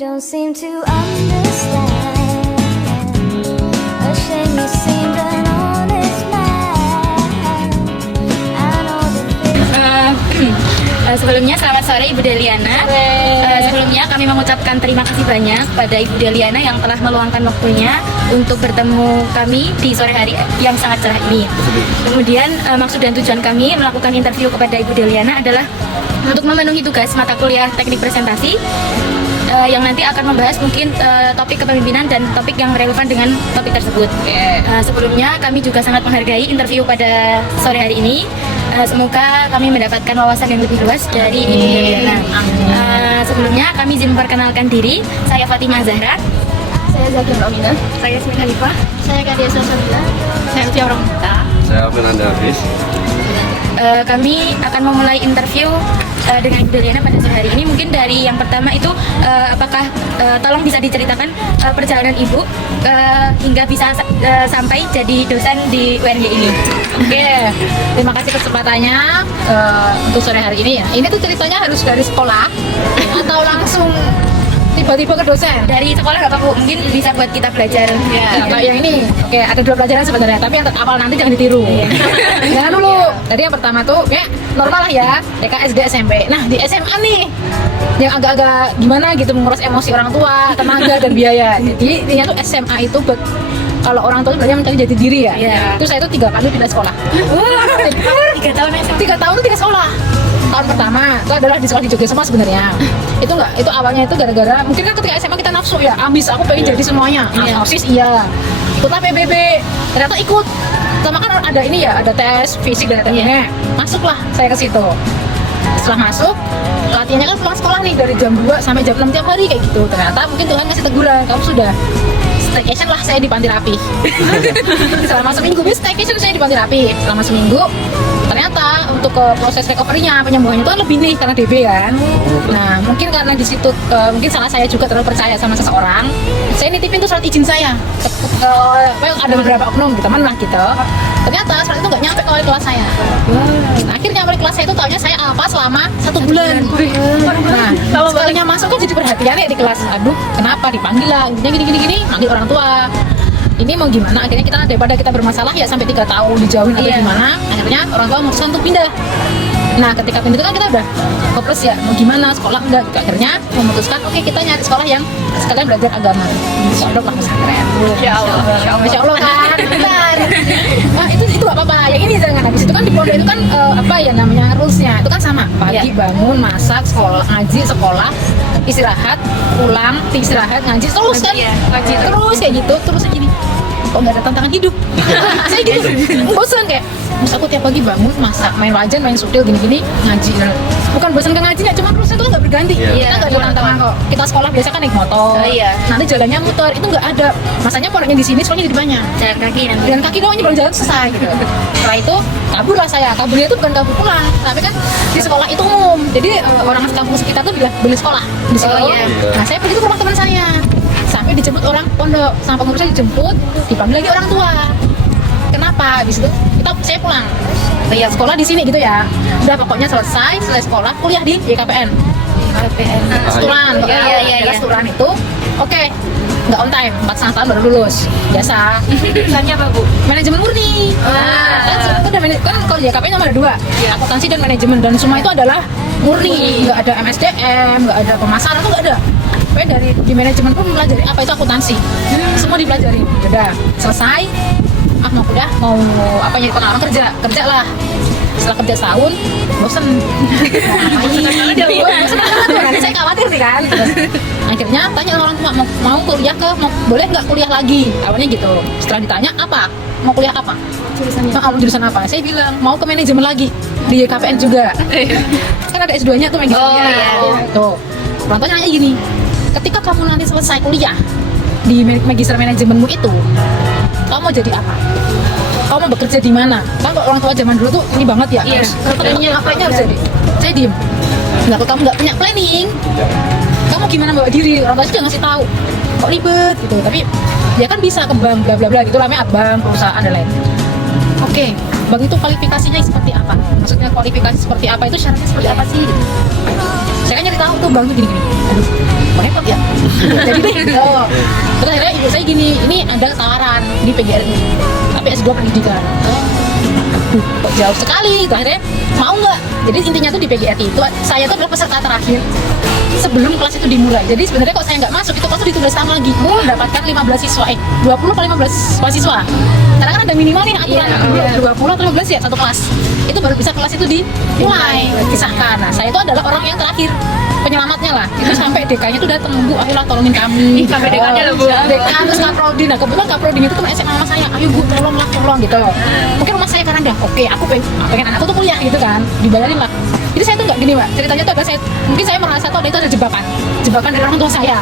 don't seem to understand. A shame you seemed an honest man. I know the Sebelumnya selamat sore Ibu Deliana. Sebelumnya kami mengucapkan terima kasih banyak pada Ibu Deliana yang telah meluangkan waktunya untuk bertemu kami di sore hari yang sangat cerah ini. Kemudian maksud dan tujuan kami melakukan interview kepada Ibu Deliana adalah untuk memenuhi tugas mata kuliah teknik presentasi yang nanti akan membahas mungkin topik kepemimpinan dan topik yang relevan dengan topik tersebut. Sebelumnya kami juga sangat menghargai interview pada sore hari ini. Semoga kami mendapatkan wawasan yang lebih luas dari Ibu Deliana. Sebelumnya kami izin memperkenalkan diri. Saya Fatimah Zahra. Saya Zaki Romina. Saya Yasmin Khalifah. Saya Kadia Sasabila. Saya Utia Orangta. Saya Fernanda Hafiz. Kami akan memulai interview dengan Ibu Deliana pada sore hari ini. Mungkin dari yang pertama itu apakah tolong bisa diceritakan perjalanan Ibu hingga bisa sampai jadi dosen di UNY ini. Oke, terima kasih kesempatannya untuk sore hari ini ya. Ini tuh ceritanya harus dari sekolah atau langsung tiba-tiba ke dosen? Dari sekolah nggak apa-apa, mungkin bisa buat kita belajar. Ya, kayak yang ini, kayak ada 2 pelajaran sebenarnya, tapi yang awal nanti jangan ditiru. Jangan dulu. Tadi yang pertama tuh kayak normal lah ya, TK, SD, SMP. Nah di SMA nih, yang agak-agak gimana gitu menguras emosi orang tua, tenaga dan biaya. Jadi intinya tuh SMA itu buat kalau orang tua sebenarnya mencari jati diri ya. Terus saya tuh 3 kali pindah sekolah. 3 tahun SMA. 3 tahun tuh 3 sekolah. Tahun pertama itu adalah di sekolah di Jogja semua sebenarnya. Itu awalnya itu gara-gara mungkin kan ketika SMA kita nafsu ya, ambis aku pengen jadi semuanya. Nah, OSIS iya. Ikutlah PBB. Ternyata ikut. Sama kan ada ini ya, ada tes fisik dan tekniknya. Masuklah saya ke situ. Setelah masuk, latihannya kan pulang sekolah nih dari jam 2 sampai jam 6 tiap hari kayak gitu. Ternyata mungkin Tuhan ngasih teguran, kamu sudah staycation lah saya di Panti Rapih. Selama seminggu staycation saya di Panti Rapih. Selama seminggu ternyata untuk ke proses recovery-nya, penyembuhannya itu kan lebih nih karena DB kan. Nah mungkin karena di situ mungkin salah saya juga terlalu percaya sama seseorang. Saya nitipin tuh surat izin saya. Ada beberapa oknum teman lah gitu. Ternyata surat itu nggak nyampe ke wali kelas saya. Nah, akhirnya wali kelas saya itu taunya saya apa selama 1 bulan. Nah sekalinya masuk kan jadi perhatian ya di kelas. Aduh kenapa dipanggil lah, gini manggil orang tua. Ini mau gimana, akhirnya kita daripada kita bermasalah ya sampai 3 tahun dijauhin atau gimana, akhirnya orang tua memutuskan untuk pindah. Nah ketika pindah itu kan kita udah hopeless ya, mau gimana sekolah enggak gitu. Akhirnya memutuskan oke, kita nyari sekolah yang sekalian belajar agama. Pondok lah pesantren. Masya Allah kan, benar. Nah itu gak apa-apa, yang ini jangan. Habis itu kan di pondok itu kan apa ya namanya rulesnya itu kan sama, pagi bangun, masak, sekolah, ngaji, sekolah, istirahat, pulang, istirahat, ngaji, terus kan, terus kayak gitu, terus gini. Kok nggak ada tantangan hidup? Saya gitu, bosan kayak, terus aku tiap pagi bangun, masak, main wajan, main sudil, gini-gini, ngaji. Bukan bosan ke ngajinya, cuma terusnya itu nggak berganti. Kita nggak ada tantangan kok. Kita sekolah biasa kan naik motor, nanti jalannya muter, itu nggak ada. Masanya pondoknya di sini, sekolahnya di banyak. Jalan kaki nanti. Jalan kaki doang, belum jalan selesai gitu. Setelah itu kabur lah saya. Kaburnya itu bukan kabur pulang, tapi kan di sekolah itu umum. Jadi orang kampung sekitar tuh beli sekolah di situ. Nah saya pergi ke rumah teman saya. Sampai dijemput orang pondok, sama pengurusnya dijemput, dipanggil lagi orang tua. Kenapa? Habis itu saya pulang. Sekolah di sini gitu ya. Udah pokoknya selesai sekolah, kuliah di YKPN. Seturan. Seturan itu oke. Nggak on time, 4,5 tahun baru lulus. Biasa. Jurusannya apa Bu? Manajemen murni. Kan kalau YKPN cuma ada 2, akuntansi dan manajemen, dan semua itu adalah murni. Nggak ada MSDM, nggak ada pemasaran, itu nggak ada. Pokoknya di manajemen pun mempelajari apa itu akuntansi. Semua dipelajari. Udah selesai. Mau kuliah, mau apa, nyari pengalaman kerja lah. Setelah kerja setahun, bosen. Nanti saya khawatir nih kan. Terus, akhirnya tanya orang tua, mau kuliah boleh nggak kuliah lagi? Awalnya gitu. Setelah ditanya apa? Mau kuliah apa? Jurusan apa? Saya bilang mau ke manajemen lagi di YKPN juga. Kan ada S2-nya tuh magisternya. Tuh. Orang tua nanya gini, ketika kamu nanti selesai kuliah di magister manajemenmu itu, kamu mau jadi apa? Kamu mau bekerja di mana? Kan kalau orang tua zaman dulu tuh ini banget ya. Planningnya ngapain harus jadi? Saya diem. Kalau kamu nggak punya planning, kamu gimana bawa diri? Orang tua sudah ngasih tahu. Kok ribet gitu. Tapi dia kan bisa ke bank, bla bla bla gitu, namanya bank, perusahaan dan lain. Oke, bank itu kualifikasinya seperti apa? Maksudnya kualifikasi seperti apa itu syaratnya seperti apa sih? Gitu. Saya kan nyari tahu tuh bank tuh gini-gini. Aduh, kok repot ya? jadi deh terus akhirnya ibu saya gini, ini ada tawaran di PGRI tapi S2 pendidikan. Kok jauh sekali, tuh akhirnya mau nggak? Jadi intinya tuh di PGRI itu saya tuh adalah peserta terakhir sebelum kelas itu dimulai. Jadi sebenarnya kok saya nggak masuk, itu kelas itu ditulis tahun lagi mendapatkan 15 siswa 20 atau 15 mahasiswa, karena kan ada minimal nih aturan 20 atau 15 ya satu kelas, itu baru bisa kelas itu dimulai disahkan. Nah saya itu adalah orang yang terakhir penyelamatnya lah, itu sampai DK-nya tuh datang, Bu ayolah tolongin kami. Sampai DK-nya loh, Bu. DK terus Kaprodin, nah kebetulan Kaprodin itu teman SMA sama saya, ayo Bu tolonglah tolong gitu. Mungkin rumah saya karena oke, aku pengen anakku tuh kuliah gitu kan, dibayarin lah. Jadi saya tuh nggak gini Mbak, ceritanya tuh mungkin saya merasa tuh itu ada jebakan dari orang tua saya.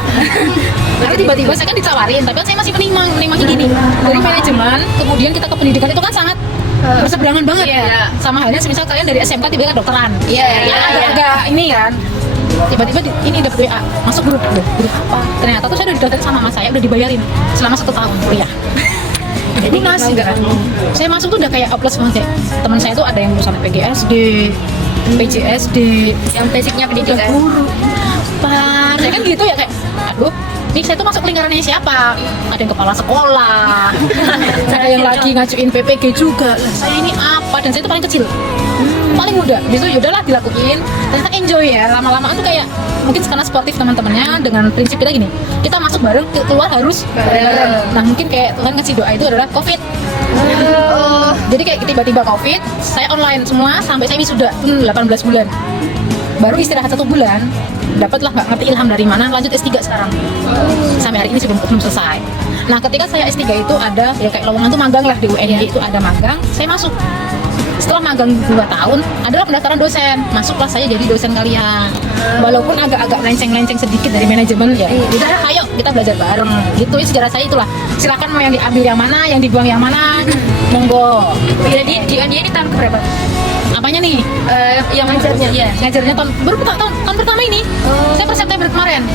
Karena tiba-tiba saya kan ditawarin, tapi saya masih menimang gini, dari manajemen kemudian kita ke pendidikan itu kan sangat berseberangan banget. Sama halnya semisal kalian dari SMK tiba-tiba kedokteran, agak ini kan. Tiba-tiba ini dapat WA masuk grup apa? Ternyata tuh saya udah didaftarin sama mama saya, udah dibayarin selama 1 tahun kuliah. Jadi ngasih kan. Saya masuk tuh udah kayak plus banget ya. Teman saya tuh ada yang lulusan PGSD, PJSD, yang basicnya pendidikan. guru. Pak, saya kan gitu ya kayak, aduh, nih saya tuh masuk lingkarannya siapa? Ada yang kepala sekolah, ada yang lagi ngajuin PPG juga. Lah, saya ini apa? Dan saya tuh paling kecil, paling muda. Gitu yaudahlah dilakuin. Ternyata enjoy ya. Lama-lamaan tuh kayak mungkin karena sportif teman-temannya dengan prinsip kita gini, kita masuk bareng, keluar harus bareng. Nah mungkin kayak Tuhan ngasih doa itu adalah COVID. Jadi kayak tiba-tiba COVID, saya online semua sampai saya wisuda 18 bulan. Baru istirahat 1 bulan, dapatlah nggak ngerti ilham dari mana, lanjut S3 sekarang. Sampai hari ini belum selesai. Nah ketika saya S3 itu ada ya kayak lowongan tuh magang lah di UNY itu ada magang, saya masuk. Setelah magang 2 tahun, adalah pendaftaran dosen. Masuklah saya jadi dosen kalian. Walaupun agak-agak lenceng-lenceng sedikit dari manajemen ya. Udah, ayo kita belajar bareng. Gitu ya sejarah saya itulah. Silakan mau yang diambil yang mana, yang dibuang yang mana. Monggo. Jadi di UNY ini tahun keberapa? Apanya nih? Yang ngajarnya? Iya. Ngajarnya baru tahun pertama ini. Saya per September kemarin.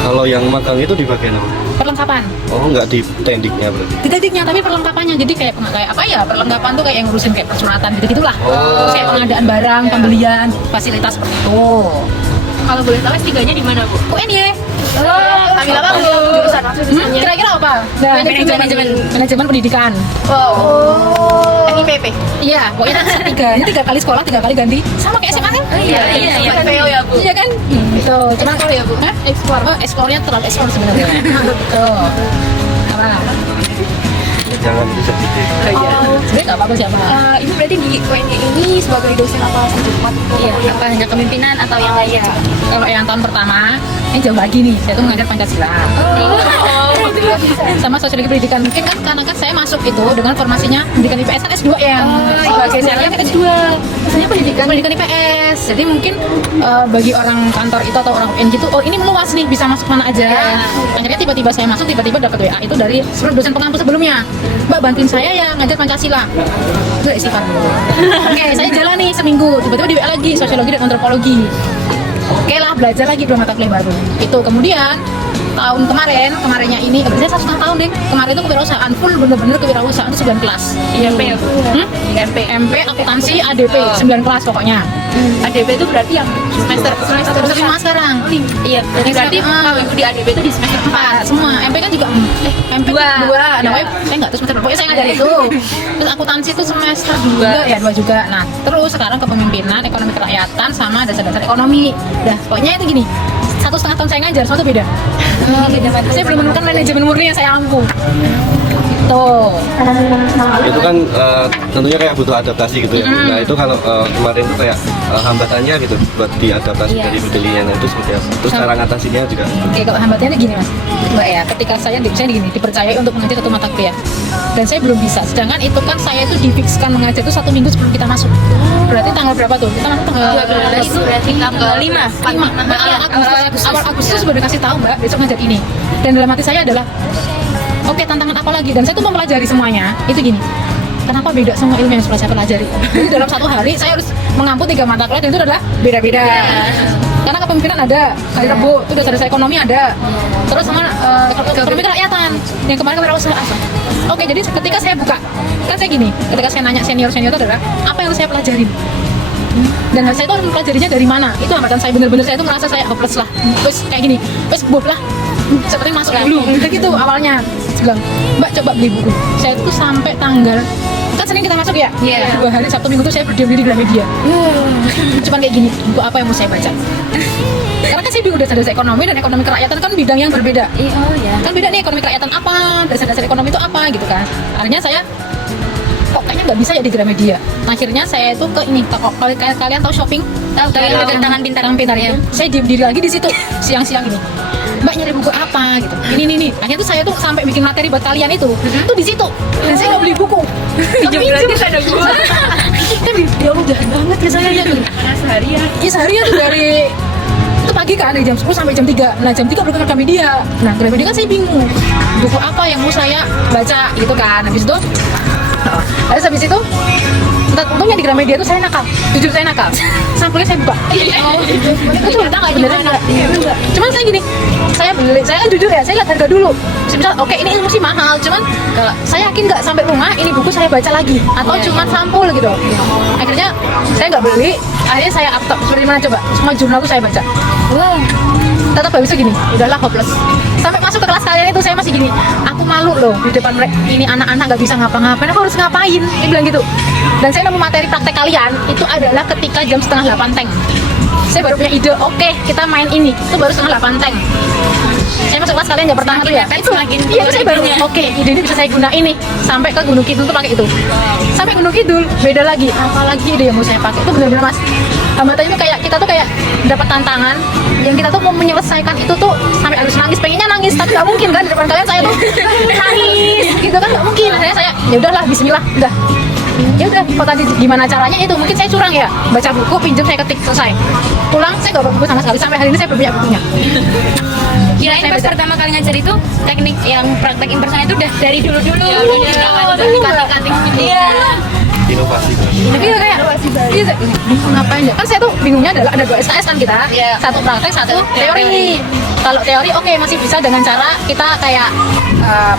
Kalau yang magang itu di bagian apa? Perlengkapan. Oh, nggak di tendiknya berarti? Di tendiknya, tapi perlengkapannya. Jadi kayak apa ya, perlengkapan tuh kayak yang ngurusin kayak persuratan gitu-gitulah. Terus kayak pengadaan barang, pembelian, fasilitas seperti itu. Kalau boleh tahu S3-nya di mana, Bu? UNY. Ambil apa, Bu? Jurusan maksudnya? Kira-kira apa? Nah, manajemen pendidikan. MIPP. Iya, pokoknya nanti 3. Ini 3 kali sekolah, 3 kali ganti. Sama kayak SMA kan? Iya. PO ya, Bu. Iya kan? Gitu. Cuma Explore ya, Bu? Hah? Explore. Oh, explore-nya terlalu explore sebenarnya. Tuh. Apa? Jangan disedikit. Sebenarnya nggak apa-apa siapa. Ibu berarti di UNY ini sebagai dosen apa saja? Iya, apa hanya kepemimpinan atau yang lain? Kalau yang tahun pertama, ini jauh lagi nih. Saya tuh mengajar Pancasila. Sama sosiologi pendidikan. Mungkin kan karena kan saya masuk itu dengan formasinya pendidikan IPS kan S2 yang sebagai saya kan S2. Maksudnya pendidikan IPS. Jadi mungkin bagi orang kantor itu atau orang UN gitu, oh ini meluas nih, bisa masuk mana aja. Akhirnya tiba-tiba saya masuk, tiba-tiba dapat WA itu dari dosen pengampu sebelumnya. Mbak bantuin saya ya ngajar Pancasila. Itu istighfar dulu. Oke, saya jalan nih seminggu, tiba-tiba di WA lagi sosiologi dan antropologi. Oke lah, belajar lagi 2 mata kuliah baru. Itu kemudian tahun kemarinnya ini, saya 1,5 tahun deh. Kemarin itu kewirausahaan full, bener-bener kewirausahaan itu 9 kelas. IMP ya, Bu? MP, akuntansi, ADP, 9 kelas pokoknya. ADP itu berarti yang semester 5 sekarang. Iya, berarti kalau Ibu di ADP itu di semester 4. Semua, MP kan juga MP 2. Nah, saya nggak tahu semester berapa, pokoknya saya ngajar itu. Terus akuntansi itu semester 2 ya, 2 juga. Nah, terus sekarang kepemimpinan, ekonomi kerakyatan sama dasar-dasar ekonomi. Dah, pokoknya itu gini. 1,5 tahun saya ngajar, semua itu beda. Saya belum menemukan manajemen murni yang saya ampu. Tuh. Itu kan tentunya kayak butuh adaptasi gitu ya. Nah itu kalau kemarin tuh kayak hambatannya gitu buat diadaptasi dari Budeliana itu seperti apa? Terus cara ngatasinya juga? Oke, kalau hambatannya gini mas, Mbak ya, ketika saya dipercayai untuk mengajar 1 mata kuliah dan saya belum bisa, sedangkan itu kan saya itu difikskan mengajar itu 1 minggu sebelum kita masuk. Berarti tanggal berapa tuh? Kita masuk tanggal 12 itu berarti tanggal 5. Awal Agustus sudah dikasih tahu Mbak, besok ngajar ini. Dan dalam hati saya adalah oke, tantangan apa lagi? Dan saya tuh mempelajari semuanya. Itu gini, kenapa beda semua ilmu yang sudah saya pelajari? Jadi dalam 1 hari saya harus mengampu 3 mata kuliah dan itu adalah beda-beda. Karena kepemimpinan ada, hari Rebo itu dasar ekonomi ada. Terus sama ekonomi kerakyatan yang kemarin kewirausahaan. Oke, jadi ketika saya buka, kan saya gini, ketika saya nanya senior itu adalah apa yang harus saya pelajarin? Dan saya itu harus mempelajarinya dari mana? Itu hambatan saya, bener-bener saya itu merasa saya hopeless lah. Terus kayak gini, terus bob lah. seperti masuk dulu gitu awalnya. Saya bilang, Mbak coba beli buku. Saya tuh sampai tanggal kan Senin kita masuk ya. Iya. 2 hari Sabtu Minggu tuh saya berdiam diri di Gramedia. Cuman kayak gini, buku apa yang mau saya baca? Karena kan saya bingung dasar-dasar ekonomi dan ekonomi kerakyatan kan bidang yang berbeda. Oh ya. Kan beda nih ekonomi kerakyatan apa, dasar-dasar ekonomi itu apa gitu kan. Akhirnya saya kok kayaknya nggak bisa ya di Gramedia. Akhirnya saya itu ke ini, kalau kalian tahu shopping, Tahu yang dekat tangan pintar itu. Saya diam diri lagi di situ siang-siang ini. Mbak nyari buku apa gitu. Ini. Akhirnya tuh saya tuh sampai bikin materi buat kalian itu. Tuh di situ. Dan saya nggak beli buku. Pinjam gratis ada gua. Tapi ya udah banget ya saya ya. Seharian. Iya seharian tuh dari itu pagi kan dari jam 10 sampai jam 3. Nah jam 3 baru ke Gramedia. Nah Gramedia kan saya bingung buku apa yang mau saya baca gitu kan. Habis itu habis itu untungnya di Gramedia tuh saya nakal, jujur saya nakal. Sampulnya saya buka. Itu kita nggak gimana. Cuman saya gini, saya beli, saya kan jujur ya, saya lihat harga dulu. Misal, oke ini ilmu sih mahal, cuman saya yakin nggak sampai rumah ini buku saya baca lagi atau cuman sampul gitu. Akhirnya saya nggak beli, akhirnya saya up top. Seperti mana coba? Semua jurnal tuh saya baca. Wah, tetap habis itu gini, udahlah hopeless. Sampai masuk ke kelas kalian itu saya masih gini, aku malu loh di depan mereka. Ini anak-anak nggak bisa ngapa-ngapain, aku harus ngapain? Dia bilang gitu. Dan saya nemu materi praktek kalian itu adalah ketika jam 7:30 tank. Saya baru punya ide, oke kita main ini. Itu baru 7:30 tank. Saya masuk kelas kalian jam pertama tuh ya. Itu iya itu saya baru oke ide ini bisa saya gunain nih. Sampai ke Gunung Kidul tuh pakai itu. Sampai Gunung Kidul beda lagi. Apalagi ide yang mau saya pakai itu benar-benar Mas. Hambatannya itu kayak kita tuh kayak dapat tantangan yang kita tuh mau menyelesaikan itu tuh sampai harus nangis, pengennya nangis tapi nggak mungkin kan di depan kalian saya tuh nangis gitu kan nggak mungkin. Saya ya udahlah Bismillah udah. Ya udah, kalau tadi gimana caranya itu mungkin saya curang ya, baca buku, pinjam, saya ketik, selesai. Pulang saya nggak bawa buku sama sekali, sampai hari ini saya belum punya bukunya. Kirain pas pertama kali ngajar itu teknik yang praktek impersonal itu udah dari dulu-dulu. Iya. Inovasi. Tapi ya kayak iya, ngapain ya? Kan saya tuh bingungnya adalah ada 2 SKS kan kita, satu praktek, satu teori. Kalau teori oke masih bisa dengan cara kita kayak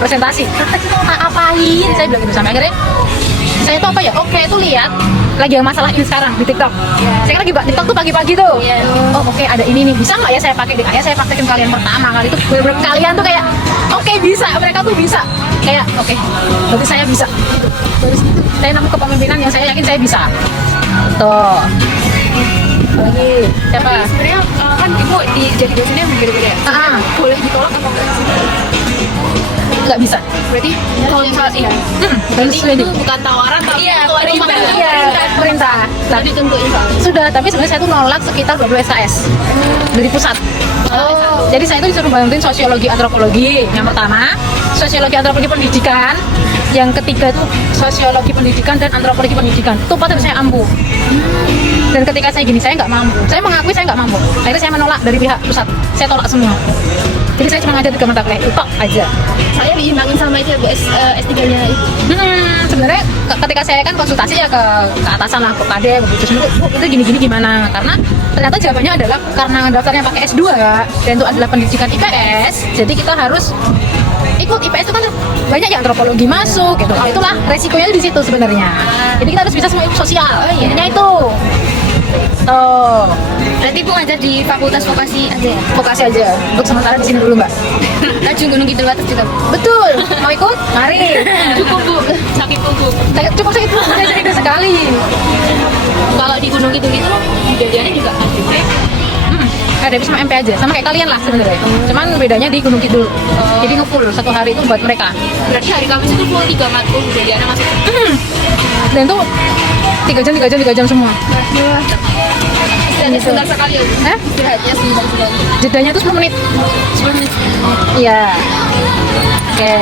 presentasi. Praktek itu ngapain? Saya bilang gitu sampai akhirnya saya tuh apa ya? Oke itu lihat lagi yang masalah ini sekarang di TikTok. Saya kan lagi buat TikTok tuh pagi-pagi tuh. Oh oke ada ini nih, bisa nggak ya saya pakai? Kayak saya praktekin kalian pertama kali itu beberapa kalian tuh kayak oke bisa, mereka tuh bisa. Kayak oke, berarti saya bisa. Dari situ saya nemu kepemimpinan yang saya yakin saya bisa. Tuh. Lagi siapa? Sebenarnya kan ibu jadi dosennya berbeda-beda. Boleh ditolak apa enggak? Nggak bisa. Berarti kalau misalnya iya. Berarti itu bukan tawaran tapi perintah. Tapi ditentuin Sudah, tapi sebenarnya saya tuh nolak sekitar 20 SKS dari pusat. Jadi saya itu disuruh bantuin sosiologi antropologi yang pertama, sosiologi antropologi pendidikan, yang ketiga itu sosiologi pendidikan dan antropologi pendidikan. Itu 4 saya ampuh. Dan ketika saya gini, saya nggak mampu. Saya mengakui saya nggak mampu. Akhirnya saya menolak dari pihak pusat. Saya tolak semua. Jadi saya cuma ngajar 3 mata kuliah itu aja. saya diimbangin sama itu ya S3-nya itu. Sebenarnya ketika saya kan konsultasi ya ke atasan lah, ke KD begitu. Bu, itu gini-gini gimana? Karena ternyata jawabannya adalah karena daftarnya pakai S2 dan itu adalah pendidikan IPS, jadi kita harus ikut IPS itu kan banyak ya antropologi masuk gitu. Itulah resikonya di situ sebenarnya. Jadi kita harus bisa semua ilmu sosial. Intinya itu. Tuh. Berarti ibu ngajar di fakultas vokasi aja ya? Vokasi aja. Untuk sementara di sini dulu, Mbak. Tanjung Gunung Kidul atas juga. Betul. Mau ikut? Mari. Cukup bu, sakit punggung. Cukup sakit punggung saya cerita sekali. Kalau di Gunung Kidul itu kejadiannya juga ada. Ada sama MP aja, sama kayak kalian lah sebenarnya. Cuman bedanya di Gunung Kidul. Jadi ngefull satu hari itu buat mereka. Berarti hari Kamis itu full 3 matkul kejadiannya masuk. Dan itu 3 jam semua. Istirahatnya sebentar sekali ya? Istirahatnya sebentar sekali. Jedanya tuh 10 menit. 10 menit. Iya. Oke.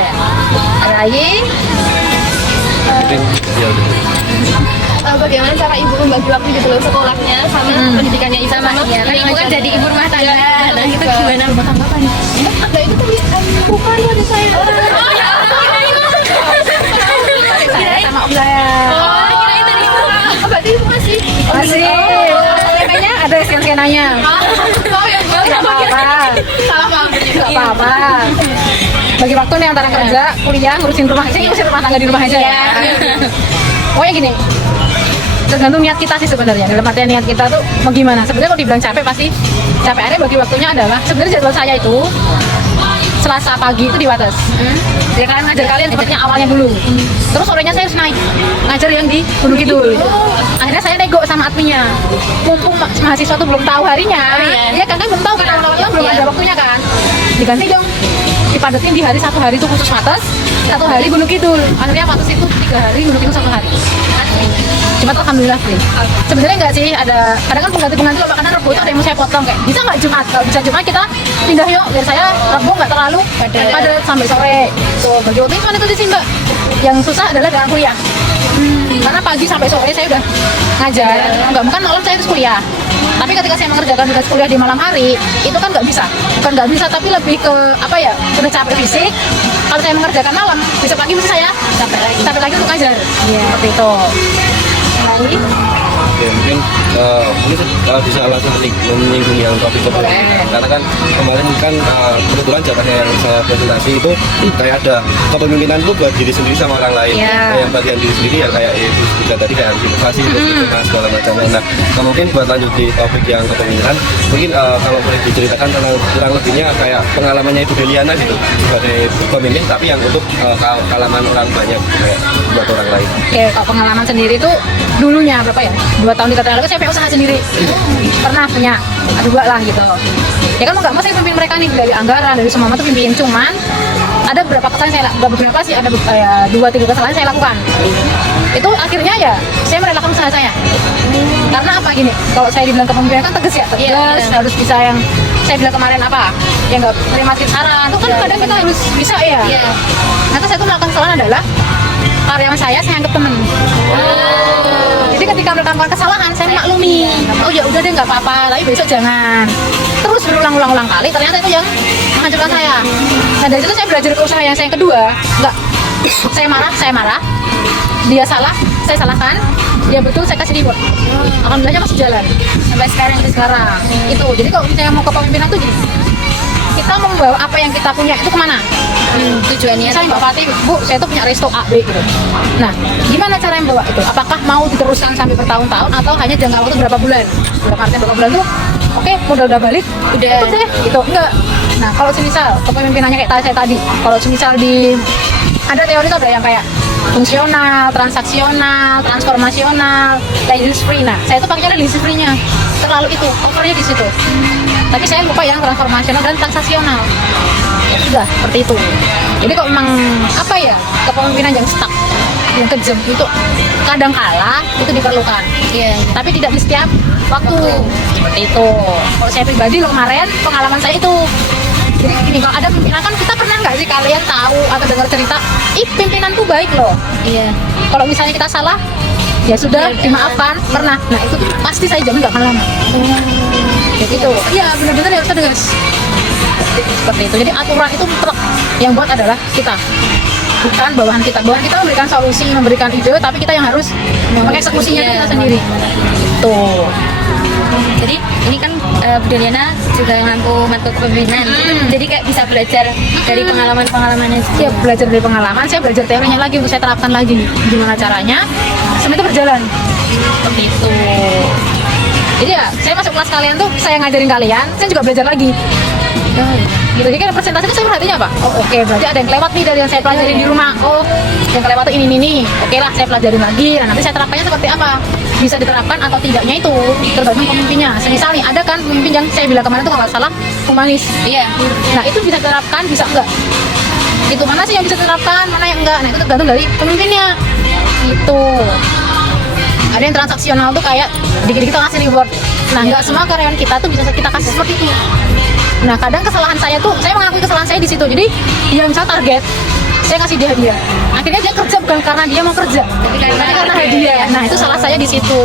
Ada lagi? Mungkin ya udah. Bagaimana cara ibu membagi waktu gitu loh sekolahnya sama pendidikannya ibu sama iya, ini ibu kan jadi ibu rumah tangga. Nah itu gimana rumah tangga apa nih? Ada itu tadi bukan ada saya. Sama Om saya. Kirain tadi ibu. Berarti ibu masih. Kayaknya ada scan-scanannya. Gak apa-apa. Gak apa-apa. Bagi waktu nih antara kerja, kuliah, ngurusin rumah. Saya ngurusin rumah tangga di rumah aja ya. Pokoknya gini, tergantung niat kita sih sebenarnya. Dalam artian niat kita tuh mau gimana. Sebenarnya kalau dibilang capek pasti capek. Akhirnya bagi waktunya adalah sebenarnya jadwal saya itu Selasa pagi itu di Wates. Ya kalian ngajar kalian sepertinya awalnya dulu. Terus sorenya saya harus naik ngajar yang di Gunung Kidul. Akhirnya saya nego sama adminnya. Mumpung mahasiswa tuh belum tahu harinya. Iya kan belum tahu kan awal-awalnya belum ada waktunya kan. Diganti dong. Dipadatin di hari, 1 hari itu khusus Wates, 1 hari Gunung Kidul. Akhirnya Wates itu 3 hari, Gunung Kidul 1 hari. Cuma tuh alhamdulillah sih. Sebenarnya enggak sih, ada kadang kan pengganti loh, karena Rabu itu ada yang mau saya potong kayak bisa nggak Jumat? Kalau bisa Jumat kita pindah yuk, biar saya Rabu nggak terlalu pada sampai sore. Tuh bagi waktu cuma itu sih Mbak. Yang susah adalah dengan kuliah. Karena pagi sampai sore saya udah ngajar, nggak mungkin malam saya harus kuliah. Tapi ketika saya mengerjakan tugas kuliah di malam hari, itu kan nggak bisa. Bukan nggak bisa, tapi lebih ke apa ya? Udah capek fisik. Kalau saya mengerjakan malam, besok pagi mesti saya capek lagi untuk ngajar. Seperti itu. Lain. Ya, mungkin bisa langsung menyinggung yang topik karena kan kemarin kan kebetulan jatahnya yang saya presentasi itu kayak ada kepemimpinan itu buat diri sendiri sama orang lain. Yang bagian diri sendiri ya kayak itu juga tadi kayak harus inovasi segala macamnya. Nah mungkin buat lanjut di topik yang kepemimpinan, mungkin kalau boleh diceritakan tentang kurang lebihnya kayak pengalamannya Ibu Deliana gitu sebagai pemimpin, tapi yang untuk kalangan orang banyak kayak buat orang lain. Oke, kalau pengalaman sendiri itu dulunya berapa ya? 2 tahun 3 tahun lalu saya punya usaha sendiri. Pernah punya 2 lah gitu. Ya kan nggak mau saya pimpin mereka nih dari anggaran dari semua tuh pimpin, cuman ada beberapa kesalahan ada 2-3 kesalahan saya lakukan. Itu akhirnya ya saya merelakan usaha saya. Karena apa gini? Kalau saya dibilang kepemimpinan kan tegas ya, harus bisa yang saya bilang kemarin apa? Yang nggak terima saran. Itu kan kadang kita harus bisa ya. Nanti saya tuh melakukan kesalahan adalah karyawan saya anggap temen. Jadi ketika mereka melakukan kesalahan, saya maklumi. Oh ya udah deh nggak apa-apa, tapi besok jangan. Terus berulang-ulang kali, ternyata itu yang menghancurkan saya. Nah dari situ saya belajar ke usaha yang saya kedua. Nggak, saya marah. Dia salah, saya salahkan. Dia betul, saya kasih reward. Alhamdulillahnya masih jalan sampai sekarang. Itu. Jadi kalau misalnya mau kepemimpinan tuh gini, kita membawa apa yang kita punya itu kemana? Tujuannya saya Mbak Fatih, Bu, saya tuh punya resto A, B gitu. Nah, gimana cara membawa itu? Apakah mau diteruskan sampai bertahun-tahun atau hanya jangka waktu berapa bulan? Berapa bulan tuh? Oke, modal udah balik, udah deh, gitu. Enggak. Nah, kalau semisal kepemimpinannya kayak saya tadi, kalau semisal ada teori itu ada yang kayak fungsional, transaksional, transformasional, license free. Nah, saya tuh pakainya license free-nya. Terlalu itu, overnya di situ. Tapi saya lupa yang transformasional dan transaksional. Ya sudah, seperti itu. Jadi kalau memang apa ya, kepemimpinan yang stuck, yang kejam itu kadang kala itu diperlukan. Tapi tidak di setiap waktu. Seperti itu. Kalau saya pribadi loh kemarin pengalaman saya itu. Jadi gini, kalau ada pimpinan kan kita pernah nggak sih kalian tahu atau dengar cerita, pimpinan tuh baik loh. Kalau misalnya kita salah, ya sudah dimaafkan, pernah. Nah itu pasti saya jamin nggak akan lama. Kayak gitu. Iya benar-benar harus tegas. Seperti itu. Jadi aturan itu mutlak. Yang buat adalah kita, bukan bawahan kita. Bawahan kita memberikan solusi, memberikan ide, tapi kita yang harus mengeksekusinya itu kita sendiri. Tuh. Jadi ini kan Bu Deliana juga ngaku kepemimpinan. Jadi kayak bisa belajar dari pengalaman-pengalamannya. Saya belajar dari pengalaman, saya belajar teorinya lagi untuk saya terapkan lagi. Gimana caranya? Semua itu berjalan. Seperti itu. Jadi ya, saya masuk kelas kalian tuh, saya ngajarin kalian, saya juga belajar lagi. Gitu. Jadi kan presentasi itu saya perhatinya apa? Oh oke, berarti ada yang kelewat nih dari yang saya pelajarin di rumah. Oh, yang kelewat tuh ini. Oke lah, saya pelajarin lagi. Nah, nanti saya terapkannya seperti apa? Bisa diterapkan atau tidaknya itu tergantung pemimpinnya. Misal nih, ada kan pemimpin yang saya bilang kemarin tuh kalau salah humanis. Nah, itu bisa diterapkan, bisa enggak? Itu mana sih yang bisa diterapkan, mana yang enggak? Nah, itu tergantung dari pemimpinnya. Itu. Ada yang transaksional tuh kayak dikit-dikit kita ngasih reward. Nah, nggak semua karyawan kita tuh bisa kita kasih seperti itu. Nah, kadang kesalahan saya tuh, saya mengakui kesalahan saya di situ. Jadi, dia misal target, saya kasih dia hadiah. Akhirnya dia kerja bukan karena dia mau kerja, tapi karena hadiah. Nah, itu salah saya di situ.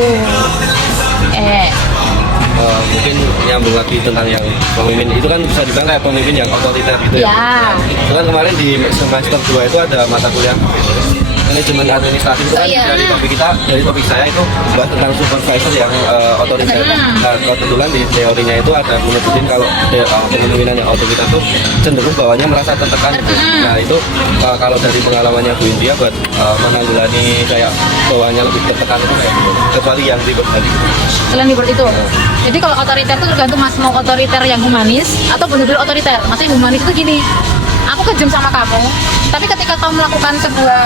Mungkin nyambung lagi tentang yang pemimpin itu kan bisa dibilang kayak pemimpin yang otoriter gitu ya. Itu kan kemarin di semester 2 itu ada mata kuliah manajemen administrasi itu kan dari topik saya itu bahas tentang supervisor yang otoriter. Nah, kebetulan di teorinya itu ada menyebutin kalau kepemimpinan yang otoriter itu cenderung bawahnya merasa tertekan. Nah itu kalau dari pengalamannya Bu India buat menanggulangi kayak bawahnya lebih tertekan itu kayak gitu. Kecuali yang ribet tadi. Selain ribet itu. Jadi kalau otoriter itu tergantung mas mau otoriter yang humanis atau benar-benar otoriter. Maksudnya humanis itu gini. kejam sama kamu, tapi ketika kamu melakukan sebuah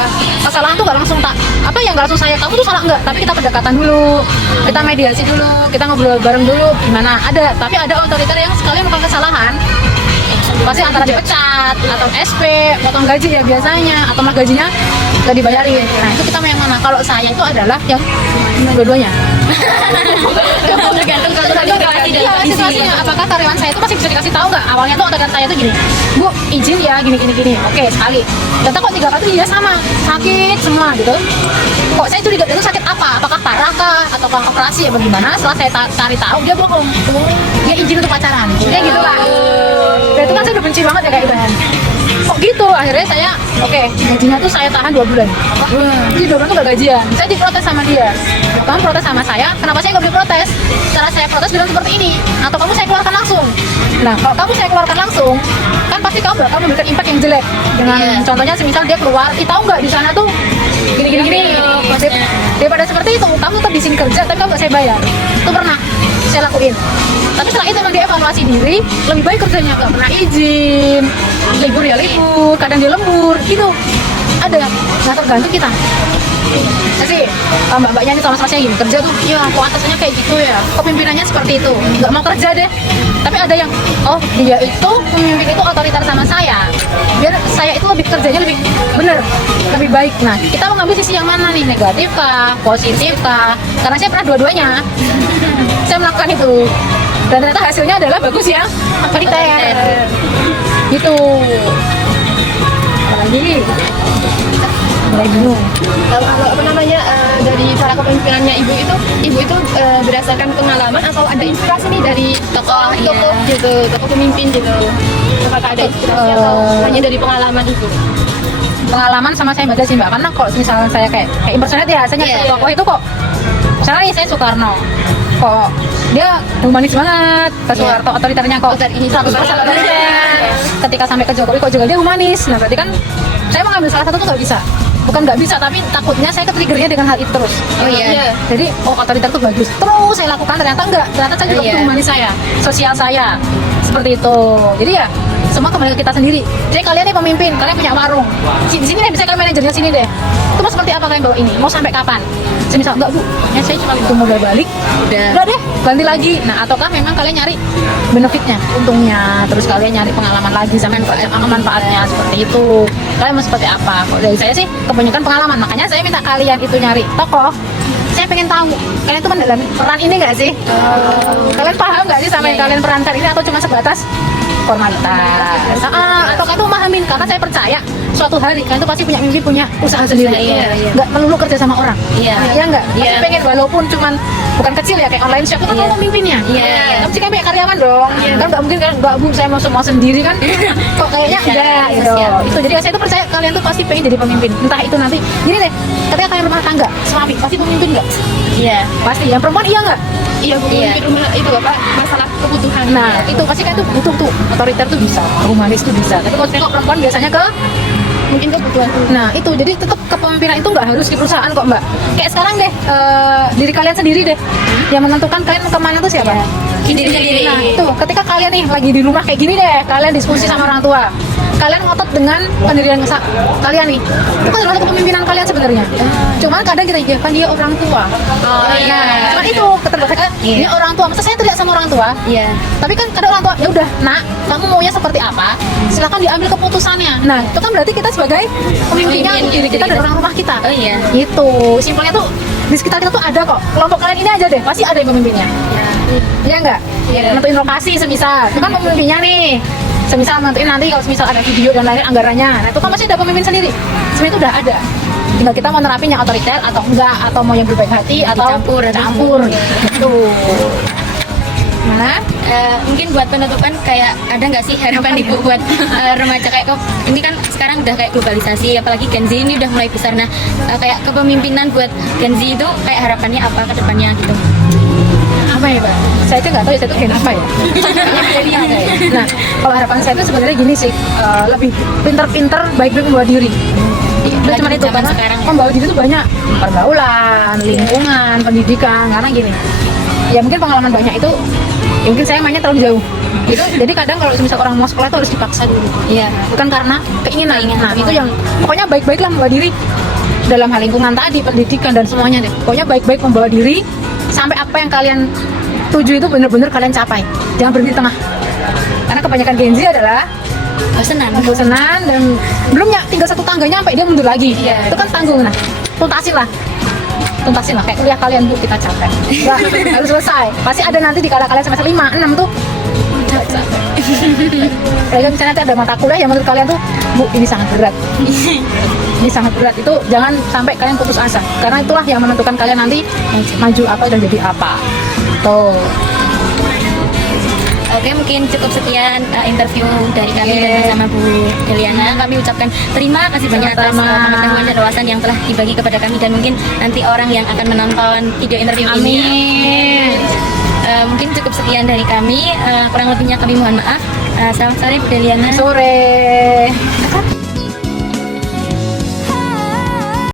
kesalahan tuh nggak langsung nggak langsung saya kamu tuh salah enggak, tapi kita pendekatan dulu, kita mediasi dulu, kita ngobrol bareng dulu gimana. Tapi ada otoriter yang sekali melakukan kesalahan pasti antara dipecat atau SP, potong gaji ya biasanya, atau malah gajinya nggak dibayarin. Nah itu kita mau yang mana? Kalau saya itu adalah yang dua-duanya. Tergantung Situasinya. Apakah karyawan saya itu masih bisa dikasih tahu nggak? Awalnya tuh otoritas saya tuh gini, Bu izin ya gini. Oke sekali. Ternyata kok 3 kali iya sama, sakit semua gitu. Kok saya curiga itu sakit apa? Apakah parah kah? Atau operasi ya bagaimana? Setelah saya cari tahu dia bohong. Dia izin untuk pacaran. Kayak gitu kan. Dan itu kan saya udah benci banget ya kayak gitu kan. Kok gitu? Akhirnya saya gajinya tuh saya tahan 2 bulan. Jadi 2 bulan tuh gak gajian. Saya diprotes sama dia. Kamu protes sama saya, kenapa saya gak boleh protes? Cara saya protes bilang seperti ini, atau kamu saya keluarkan langsung. Nah kalau kamu saya keluarkan langsung, kan pasti kamu bakal memberikan impact yang jelek. Dengan contohnya semisal dia keluar, tahu nggak di sana tuh gini. Daripada seperti itu, kamu tetap di sini kerja, tapi kamu gak saya bayar. Itu pernah saya lakuin. Tapi setelah itu memang dia evaluasi diri, lebih baik kerjanya gak pernah izin, libur ya libur, kadang dia lembur, gitu. Ada, nggak tergantung kita. Jadi mbak-mbaknya ini sama-sama saya gini kerja tuh, ya kok atasannya kayak gitu ya, kok pimpinannya seperti itu, nggak mau kerja deh. Tapi ada yang, dia itu pemimpin itu otoriter sama saya, biar saya itu lebih kerjanya lebih bener, lebih baik. Nah kita mau ngambil sisi yang mana nih, negatif kah, positif kah? Karena saya pernah dua-duanya, saya melakukan itu, dan ternyata hasilnya adalah bagus ya, otoriter. Gitu. Apalagi mulai bingung. Kalau dari cara kepemimpinannya ibu itu berdasarkan pengalaman atau ada inspirasi nih dari tokoh gitu, tokoh pemimpin gitu? Apakah ada inspirasi atau hanya dari pengalaman ibu? Pengalaman sama saya beda sih mbak, karena kalau misalnya saya kayak impersonate ya, saya nyari tokoh itu kok misalnya nih saya Soekarno, kok dia humanis banget, ke Soeharto otoriternya kok 100% otoriter. Ketika sampai ke Jokowi kok juga dia humanis. Nah berarti kan saya mengambil salah satu tuh nggak bisa, bukan nggak bisa, tapi takutnya saya ketriggernya dengan hal itu terus. Jadi otoriter tuh bagus, terus saya lakukan, ternyata enggak, ternyata saya juga butuh humanis saya, sosial saya, seperti itu. Jadi ya semua kembali ke kita sendiri. Jadi kalian nih pemimpin, kalian punya warung di sini deh, bisa kalian manajernya sini deh, itu mau seperti apa kalian bawa ini, mau sampai kapan? Semisal enggak bu, ya saya cuma itu modal balik, udah deh ganti lagi. Nah ataukah memang kalian nyari benefitnya, untungnya, terus kalian nyari pengalaman lagi sama manfaatnya, seperti itu. Kalian mau seperti apa? Kok dari saya sih kebanyakan pengalaman, makanya saya minta kalian itu nyari tokoh. Saya pengen tahu kalian tuh mendalam peran ini nggak sih? Kalian paham nggak sih sama yang kalian perankan ini, atau cuma sebatas formalitas? Atau kalian tuh memahamin, karena saya percaya suatu hari kalian tuh pasti punya mimpi, punya usaha sendiri, nggak melulu kerja sama orang. Iya nggak? Pasti pengen, walaupun cuman bukan kecil ya kayak online shop, itu kan kamu pemimpinnya. Kamu sih kan punya karyawan dong. Kan nggak mungkin kan, nggak bu saya mau semua sendiri kan? Kok kayaknya enggak gitu. Itu jadi saya tuh percaya kalian tuh pasti pengen jadi pemimpin. Entah itu nanti gini deh, ketika kalian rumah tangga suami pasti pemimpin nggak? Iya pasti. Yang perempuan iya nggak? Iya pemimpin rumah itu apa masalah kebutuhan. Nah itu pasti kan tuh butuh tuh otoriter tuh bisa, humanis tuh bisa. Tapi kalau tengok perempuan biasanya ke mungkin kebutuhan. Nah itu jadi tetap kepemimpinan itu nggak harus di perusahaan kok mbak. Kayak sekarang deh, diri kalian sendiri deh yang menentukan kalian kemana tuh siapa? Diri sendiri. Nah itu ketika kalian nih lagi di rumah kayak gini deh, kalian diskusi sama orang tua, kalian ngotot dengan pendirian kalian nih, itu kan adalah kepemimpinan kalian sebenarnya. Cuman kadang kita ya kan dia orang tua. Cuman itu keterbatasan. Ini orang tua, masa saya teriak sama orang tua? Tapi kan kadang orang tua ya udah nak, kamu maunya seperti apa? Silakan diambil keputusannya. Nah itu kan berarti kita sebagai pemimpinnya untuk diri kita dan orang rumah kita. Itu simpelnya tuh di sekitar kita tuh ada kok. Kelompok kalian ini aja deh, pasti ada yang pemimpinnya. Iya enggak? Nentuin lokasi semisal, itu kan pemimpinnya nih. Semisal nentuin nanti kalau semisal ada video dan lain anggarannya, nah itu kan masih ada pemimpin sendiri. Sebenarnya itu udah ada. Tinggal kita mau nerapin yang otoriter atau enggak, atau mau yang berbaik hati atau campur gitu. Nah, mungkin buat penutupan kayak ada nggak sih harapan ibu buat remaja kayak ini kan sekarang udah kayak globalisasi, apalagi Gen Z ini udah mulai besar. Nah, kayak kepemimpinan buat Gen Z itu kayak harapannya apa ke depannya gitu? Apa ya Pak? Saya tuh nggak tahu ya, saya tuh gen apa ya. Nah, kalau harapan saya tuh sebenarnya gini sih, lebih pinter-pinter, baik-baik membawa diri. Itu cuma itu, karena membawa diri itu banyak, pergaulan, lingkungan, pendidikan, karena gini. Ya mungkin pengalaman banyak itu mungkin saya mainnya terlalu jauh gitu. Jadi kadang kalau misal orang mau sekolah tuh harus dipaksa dulu. Iya. Bukan karena keinginan. Nah, itu yang pokoknya baik-baiklah membawa diri dalam hal lingkungan tadi, pendidikan dan semuanya deh. Pokoknya baik-baik membawa diri sampai apa yang kalian tuju itu benar-benar kalian capai. Jangan berhenti di tengah. Karena kebanyakan Gen Z adalah bosenan dan belum tinggal satu tangga nyampe dia mundur lagi. Iya. Itu kan tanggung. Nah, tuntasin lah kayak kuliah kalian tuh kita capek. Wah, harus selesai. Pasti ada nanti di kala kalian semester 5, 6 tuh kayak misalnya nanti ada mata kuliah yang menurut kalian tuh, Bu, ini sangat berat. Ini sangat berat. Itu jangan sampai kalian putus asa. Karena itulah yang menentukan kalian nanti maju apa dan jadi apa. Tuh. Oke, mungkin cukup sekian interview dari kami bersama Bu Deliana. Kami ucapkan terima kasih banyak atas pengetahuan dan wawasan yang telah dibagi kepada kami, dan mungkin nanti orang yang akan menonton video interview ini. Mungkin cukup sekian dari kami. Kurang lebihnya kami mohon maaf. Selamat sore Bu Deliana. Sore.